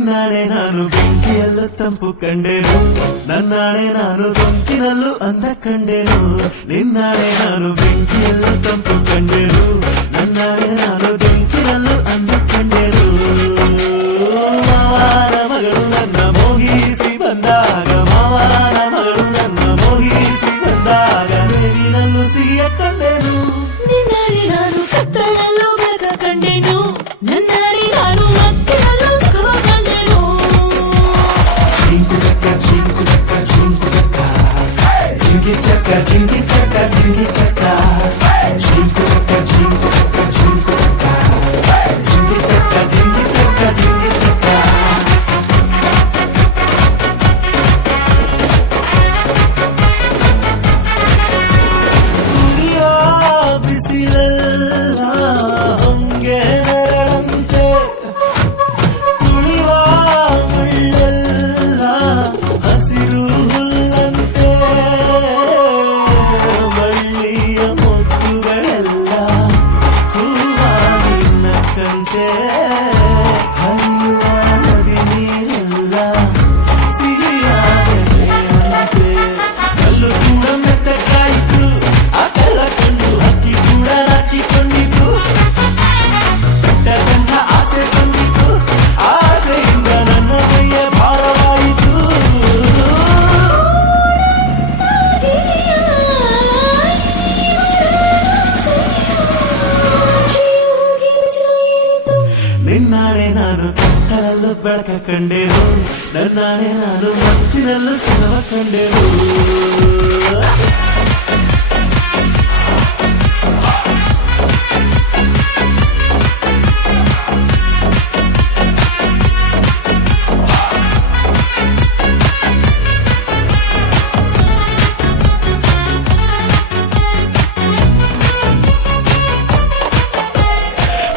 ನಿನ್ನಾಣೆ ನಾನು ಬೆಂಕಿಯಲ್ಲೂ ತಂಪು ಕಂಡೆನು, ನನ್ನಾಣೆ ನಾನು ದೊಂಕಿನಲ್ಲೂ ಅಂದ ಕಂಡೆನು. ನಿನ್ನಾಣೆ ನಾನು ಬೆಂಕಿಯಲ್ಲೂ ತಂಪು ಕಂಡೆನು, ನನ್ನಾಣೆ ನಾನು ದೊಂಕಿನಲ್ಲೂ ಅಂದ ಕಂಡೆನು. ಮಾವನ ಮಗಳು ನನ್ನ ಮೋಹಿಸಿ ಬಂದಾಗ, ಮಾವನ ಮಗಳು ನನ್ನ ಮೋಹಿಸಿ ಬಂದಾಗ ಮೇಲಿನಲ್ಲೂ ಸಿಹಿಯ ಕಂಡೆನು. ನಿನ್ನಾಣೆ ನಾನು ಕತ್ತಲಲ್ಲೂ ಬೆಳಕ ಕಂಡೆನು, ನನ್ನಾಣೆ ನಾನು ಮತ್ತಿನಲ್ಲೂ ಸುಖವ ಕಂಡೆನು. ಜಿಂಕು ಚಕ್ಕ ಜಿಂಕು ಚಕ್ಕ ಜಿಂಕು ಚಕ್ಕ ಜಿಂಗಿ ಚಕ್ಕ ಜಿಂಗಿ ಚಕ್ಕ ಜಿಂಗಿ ಚಕ್ಕ ಜಿಂಕು ಚಕ್ಕ ಜಿಂಕು ಚಕ್ಕ ಜಿಂಕು ಚಕ್ಕ ಜಿಂಗಿ ಚಕ್ಕ ಜಿಂಗಿ ಚಕ್ಕ ಜಿಂಗಿ ಚಕ್ಕ. ಉರಿಯೋ ಬಿಸಿಲೆಲ್ಲ ಹೊಂಗೆ ನೆರಳಂತೆ, ತುಳಿಯುವ ಮುಳ್ಳೆಲ್ಲ ಹಸಿರು ಹುಲ್ಲಂತೆ, ಬಳ್ಳಿಯ ಮೊಗ್ಗುಗಳೆಲ್ಲ ಹೂವ ನಿನ್ನಕ್ಕಂತೆ, ಹರಿಯುವ ನದಿ ನೀರೆಲ್ಲ ಸಿಹಿಯಾದಂತೆ. ಕಲ್ಲು ಕೂಡ ಮೆತ್ತಗಾಯಿತು, ಆ ಕಲ್ಲ ಕಂಡು ಹಕ್ಕಿ ಕೂಡ ನಾಚಿಕೊಂಡಿತು. ಬೆಟ್ಟಗಂಡ ಆಸೆ ಬಂದಿತು, ಆಸೆಯಿಂದ ನನ್ನ ಮೈಯ ಭಾರವಾಯಿತು. ನಿನ್ನಾಣೆ ನಾನು ಕತ್ತಲಲ್ಲೂ ಬೆಳಕ ಕಂಡೆನು, ನನ್ನಾಣೆ ನಾನು ಮತ್ತಿನಲ್ಲೂ ಸುಖವ ಕಂಡೆನು.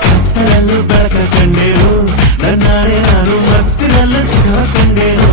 ಕತ್ತಲಲ್ಲೂ ಬೆಳಕ ಕಂಡೆನು, ನನ್ನಾಣೆ ನಾನು ಮತ್ತಿನಲ್ಲೂ ಸುಖ ಕಂಡೆನು.